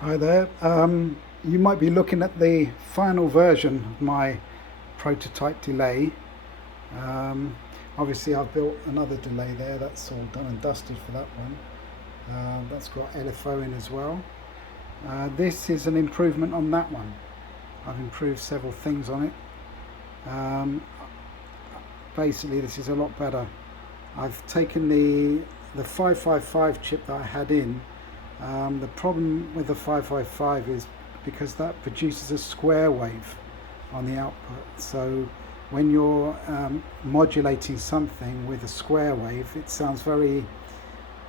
Hi there. You might be looking at the final version of my prototype delay. Um, Obviously, I've built another delay there. That's all done and dusted for that one. That's got LFO in as well. This is an improvement on that one. I've improved several things on it. Um, Basically, this is a lot better. I've taken the 555 chip that I had in. The problem with the 555 is because that produces a square wave on the output. So when you're modulating something with a square wave, it sounds very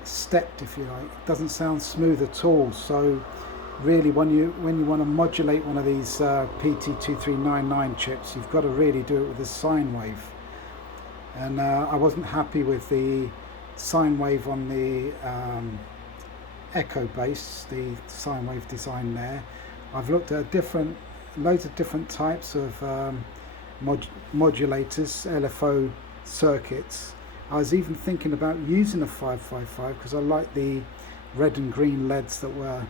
stepped, if you like. It doesn't sound smooth at all. So really, when you want to modulate one of these PT2399 chips, you've got to really do it with a sine wave. And I wasn't happy with the sine wave on the echo base, the sine wave design there. I've looked at loads of different types of modulators, LFO circuits. I was even thinking about using a 555 because I like the red and green LEDs that were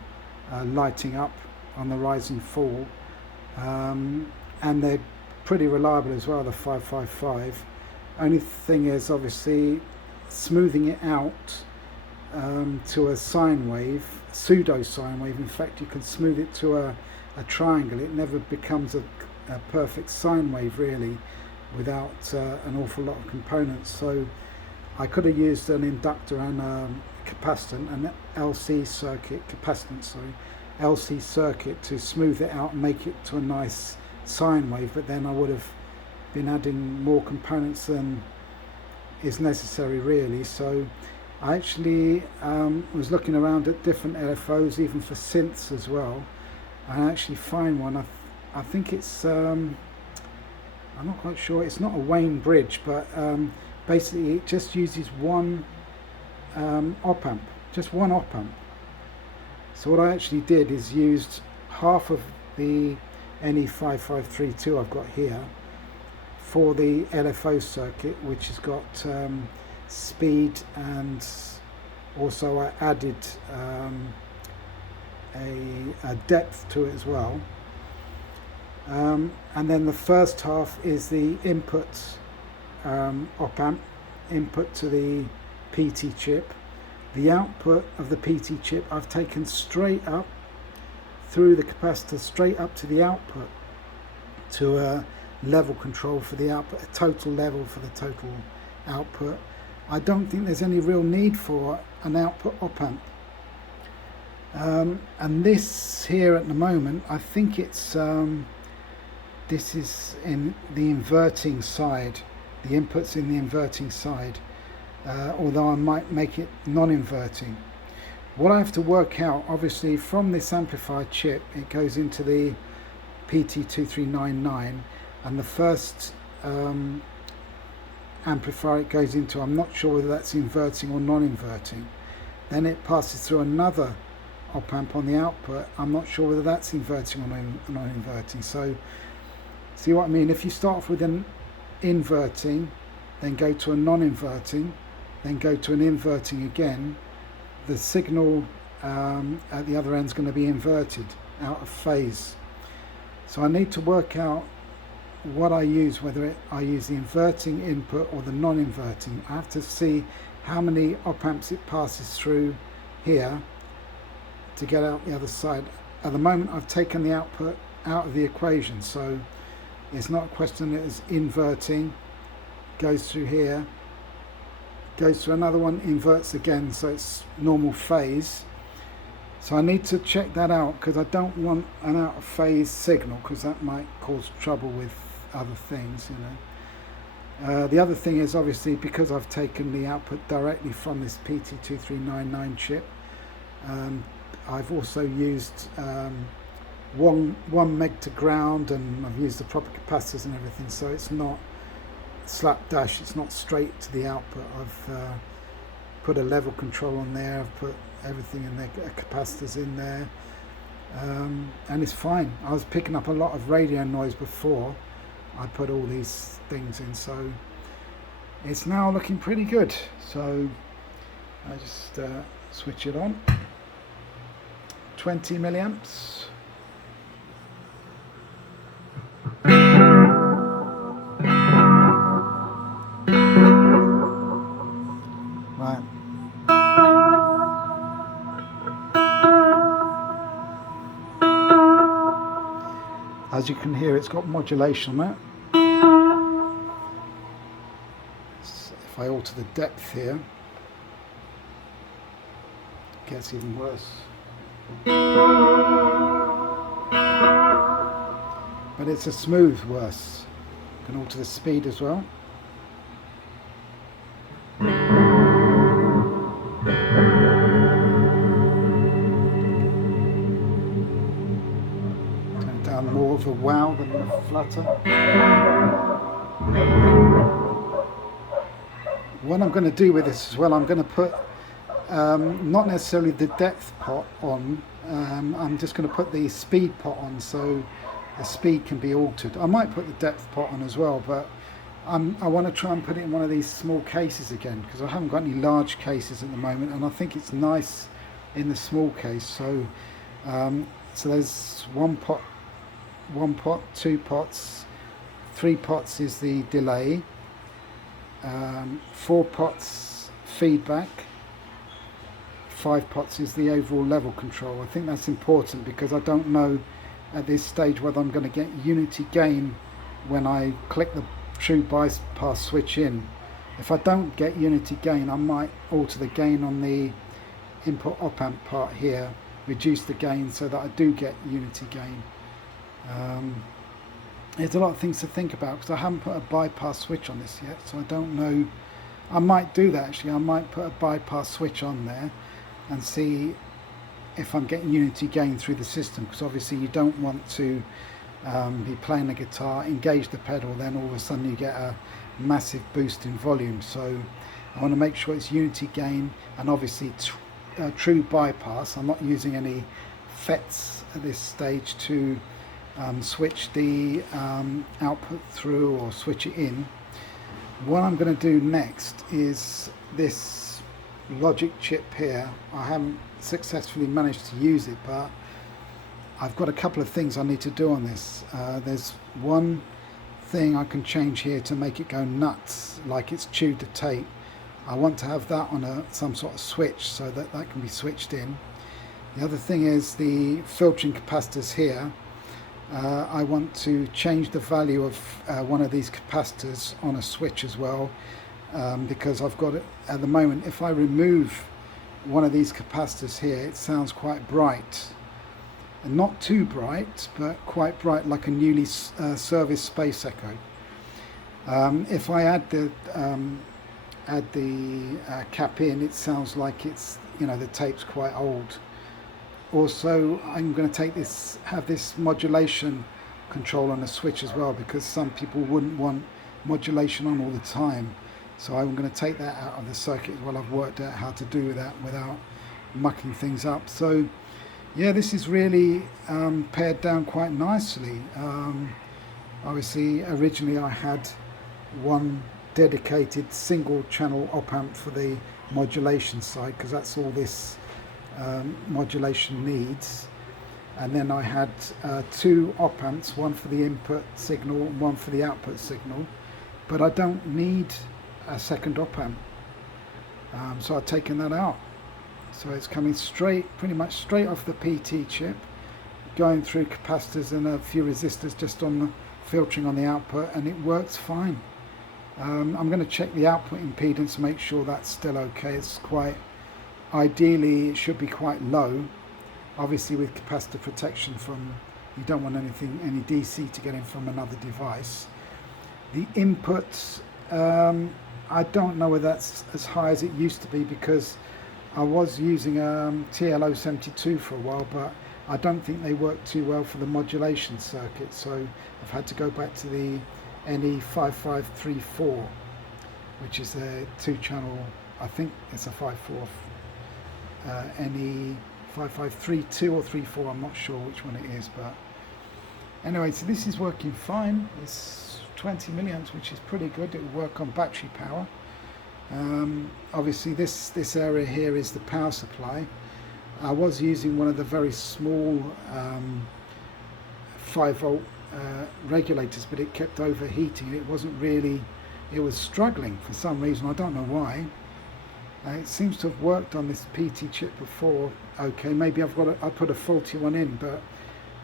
lighting up on the rise and fall, and they're pretty reliable as well, the 555. Only thing is, obviously, smoothing it out to a sine wave, pseudo sine wave. In fact, you can smooth it to a triangle. It never becomes a perfect sine wave, really, without an awful lot of components. So I could have used an inductor and a capacitance, an LC circuit, LC circuit to smooth it out and make it to a nice sine wave, but then I would have been adding more components than is necessary, really. So I actually was looking around at different LFOs, even for synths as well. I actually find one. I think it's I'm not quite sure. It's not a Wayne bridge, but basically it just uses one op amp, just one op amp. So what I actually did is used half of the NE5532 I've got here for the LFO circuit, which has got speed, and also I added a depth to it as well. And then the first half is the input op amp, input to the PT chip. The output of the PT chip I've taken straight up through the capacitor, straight up to the output, to a level control for the output, a total level for the total output. I don't think there's any real need for an output op amp. And this here at the moment, I think it's this is in the inverting side. The input's in the inverting side, although I might make it non-inverting. What I have to work out, obviously, from this amplifier chip, it goes into the PT2399, and the first amplifier it goes into, I'm not sure whether that's inverting or non-inverting. Then it passes through another op amp on the output. I'm not sure whether that's inverting or non-inverting. So see what I mean? If you start off with an inverting, then go to a non-inverting, then go to an inverting again, the signal at the other end is going to be inverted, out of phase. So I need to work out what I use, whether I use the inverting input or the non-inverting. I have to see how many op amps it passes through here to get out the other side. At the moment, I've taken the output out of the equation, so it's not a question that is inverting, goes through here, goes to another one, inverts again, so it's normal phase. So I need to check that out, because I don't want an out of phase signal, because that might cause trouble with other things, you know. The other thing is, obviously, because I've taken the output directly from this PT2399 chip, I've also used 1 meg to ground, and I've used the proper capacitors and everything, so it's not slapdash, it's not straight to the output. I've put a level control on there, I've put everything in there, capacitors in there, and it's fine. I was picking up a lot of radio noise before I put all these things in, so it's now looking pretty good. So I just switch it on, 20 milliamps. Right. As you can hear, it's got modulation on it. So if I alter the depth here, it gets even worse. But it's a smooth worse. You can alter the speed as well. Turn it down more of a wow than a flutter. What I'm going to do with this as well, I'm going to put not necessarily the depth pot on, I'm just going to put the speed pot on so the speed can be altered. I might put the depth pot on as well, but I want to try and put it in one of these small cases again, because I haven't got any large cases at the moment, and I think it's nice in the small case. So so there's one pot, 2 pots, 3 pots is the delay, 4 pots feedback, 5 pots is the overall level control. I think that's important because I don't know at this stage whether I'm going to get unity gain when I click the true bypass switch in. If I don't get unity gain, I might alter the gain on the input op amp part here, reduce the gain so that I do get unity gain. There's a lot of things to think about because I haven't put a bypass switch on this yet, so I don't know. I might do that actually. I might put a bypass switch on there and see if I'm getting unity gain through the system, because obviously you don't want to be playing the guitar, engage the pedal, then all of a sudden you get a massive boost in volume. So I want to make sure it's unity gain and obviously true bypass. I'm not using any FETs at this stage to switch the output through or switch it in. What I'm going to do next is this logic chip here. I haven't successfully managed to use it, but I've got a couple of things I need to do on this. There's one thing I can change here to make it go nuts, like it's chewed the tape. I want to have that on some sort of switch so that that can be switched in. The other thing is the filtering capacitors here. I want to change the value of one of these capacitors on a switch as well, because I've got it at the moment. If I remove one of these capacitors here, it sounds quite bright, and not too bright, but quite bright, like a newly serviced Space Echo. If I add the cap in, it sounds like it's, you know, the tape's quite old. Also, I'm going to have this modulation control on the switch as well, because some people wouldn't want modulation on all the time. So I'm going to take that out of the circuit as well. I've worked out how to do that without mucking things up. So yeah, this is really pared down quite nicely. Obviously, originally I had one dedicated single channel op amp for the modulation side, because that's all this modulation needs, and then I had 2 op amps, one for the input signal and one for the output signal, but I don't need a second op amp, so I've taken that out. So it's coming pretty much straight off the PT chip, going through capacitors and a few resistors just on the filtering on the output, and it works fine. I'm going to check the output impedance to make sure that's still okay. It's quite, ideally it should be quite low, obviously with capacitor protection from, you don't want any DC to get in from another device. The inputs, I don't know whether that's as high as it used to be, because I was using TLO72 for a while, but I don't think they work too well for the modulation circuit, so I've had to go back to the NE5534, which is a 2-channel, I think it's a 5/4, NE5532 or 34, I'm not sure which one it is, but anyway, so this is working fine. It's 20 milliamps, which is pretty good. It will work on battery power. Obviously this area here is the power supply. I was using one of the very small 5-volt regulators, but it kept overheating. It wasn't really, it was struggling for some reason. I don't know why. It seems to have worked on this PT chip before. Okay, maybe I put a faulty one in, but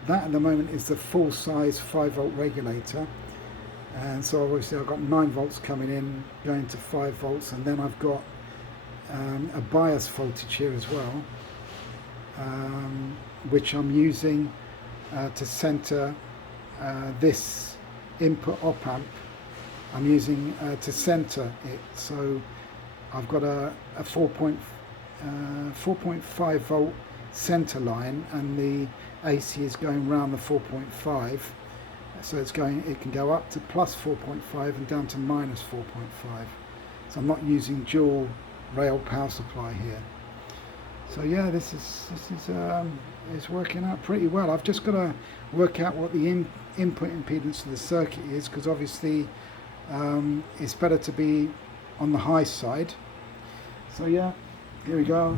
that at the moment is the full size 5-volt regulator. And so obviously I've got 9 volts coming in, going to 5 volts, and then I've got a bias voltage here as well, which I'm using to center this input op amp. I'm using to center it. So I've got a 4.5 volt center line, and the AC is going round the 4.5. So it can go up to plus 4.5 and down to minus 4.5. So I'm not using dual rail power supply here. So yeah, this is working out pretty well. I've just got to work out what the input impedance of the circuit is, because obviously it's better to be on the high side. So yeah, here we go.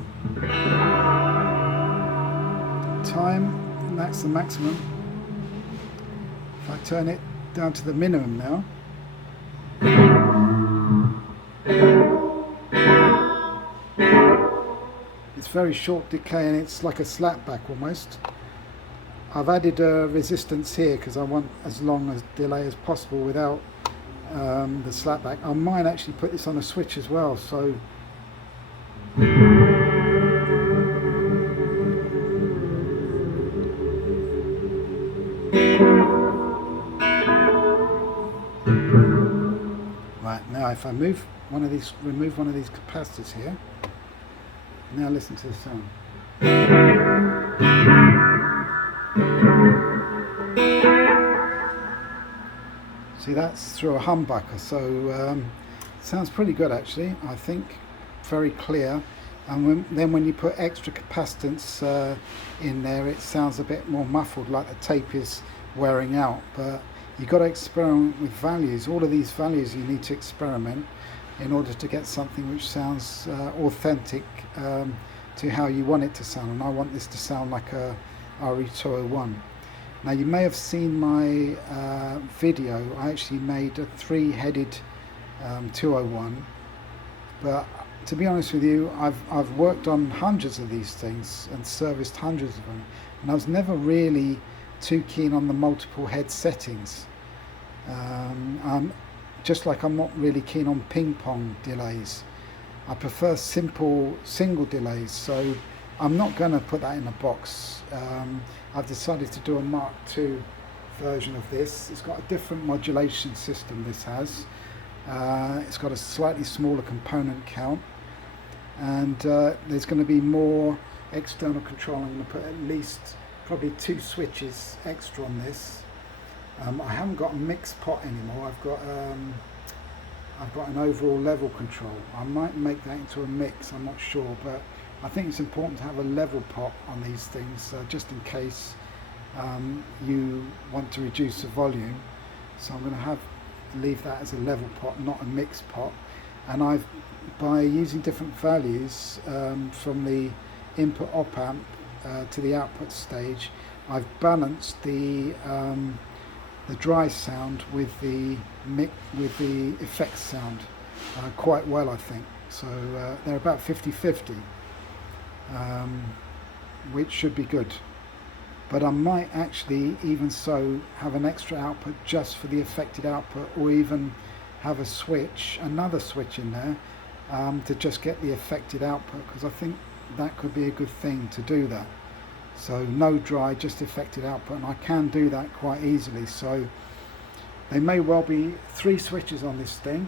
Time, that's the maximum. If I turn it down to the minimum now, it's very short decay, and it's like a slapback almost. I've added a resistance here because I want as long a delay as possible without the slapback. I might actually put this on a switch as well, so right, now if I remove one of these capacitors here, now listen to the sound. See, that's through a humbucker, so it sounds pretty good actually, I think. Very clear. And then when you put extra capacitance in there, it sounds a bit more muffled, like the tape is wearing out. But you've got to experiment with values. All of these values you need to experiment in order to get something which sounds authentic to how you want it to sound. And I want this to sound like a RE201. Now you may have seen my video. I actually made a 3-headed 201, but to be honest with you, I've worked on hundreds of these things and serviced hundreds of them, and I was never really too keen on the multiple head settings. Just like I'm not really keen on ping pong delays. I prefer simple single delays, so I'm not going to put that in a box. I've decided to do a Mark II version of this. It's got a different modulation system, this has. It's got a slightly smaller component count, and there's going to be more external control. I'm going to put at least probably 2 switches extra on this. I haven't got a mix pot anymore. I've got an overall level control. I might make that into a mix, I'm not sure, but I think it's important to have a level pot on these things, just in case you want to reduce the volume. So I'm going to leave that as a level pot, not a mix pot. And by using different values from the input op amp to the output stage, I've balanced the dry sound with the effects sound quite well, I think. So they're about 50-50, which should be good. But I might actually even so have an extra output just for the affected output, or even have another switch in there to just get the affected output, because I think that could be a good thing to do that. So no dry, just affected output, and I can do that quite easily. So there may well be 3 switches on this thing,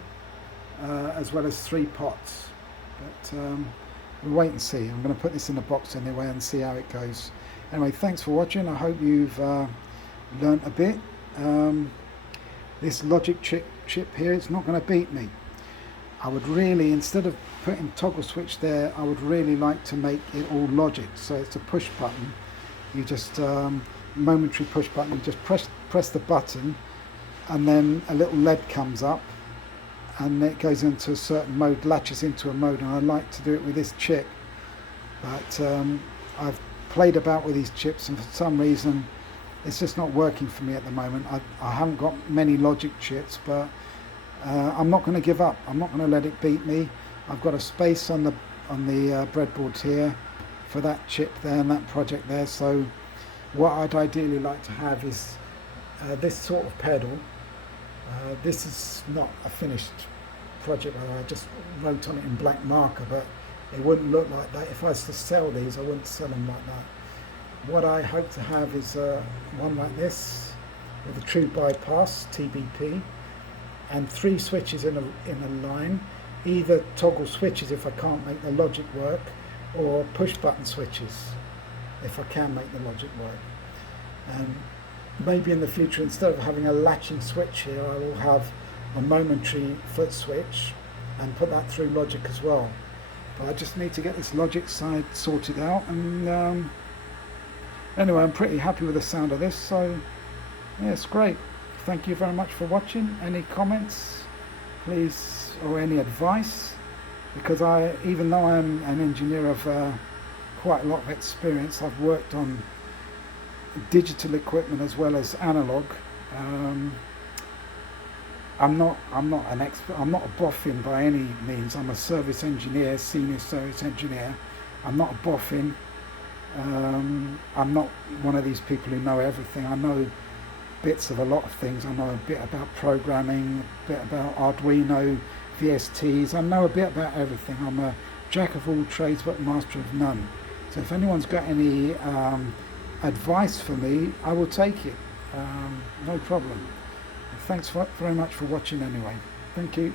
as well as 3 pots. But we'll wait and see. I'm going to put this in the box anyway and see how it goes. Anyway, thanks for watching. I hope you've learnt a bit. This logic chip here, it's not going to beat me. I would really, instead of putting toggle switch there, I would really like to make it all logic. So it's a push button. You just momentary push button. You just press the button, and then a little LED comes up, and it goes into a certain mode, latches into a mode. And I like to do it with this chip, but I've played about with these chips, and for some reason it's just not working for me at the moment. I haven't got many logic chips, but I'm not going to give up. I'm not going to let it beat me. I've got a space on the breadboard here for that chip there and that project there. So what I'd ideally like to have is this sort of pedal. This is not a finished project. I just wrote on it in black marker, but it wouldn't look like that. If I was to sell these, I wouldn't sell them like that. What I hope to have is one like this with a true bypass, TBP, and 3 switches in a line, either toggle switches if I can't make the logic work, or push button switches if I can make the logic work. And maybe in the future, instead of having a latching switch here, I will have a momentary foot switch and put that through logic as well. But I just need to get this logic side sorted out, and anyway, I'm pretty happy with the sound of this, so yeah, it's great. Thank you very much for watching. Any comments, please, or any advice? Because even though I'm an engineer of quite a lot of experience, I've worked on digital equipment as well as analog. I'm not an expert. I'm not a boffin by any means. I'm a service engineer, senior service engineer. I'm not a boffin. I'm not one of these people who know everything. I know bits of a lot of things. I know a bit about programming, a bit about Arduino, VSTs. I know a bit about everything. I'm a jack of all trades but master of none. So if anyone's got any advice for me, I will take it. No problem. Thanks very much for watching anyway. Thank you.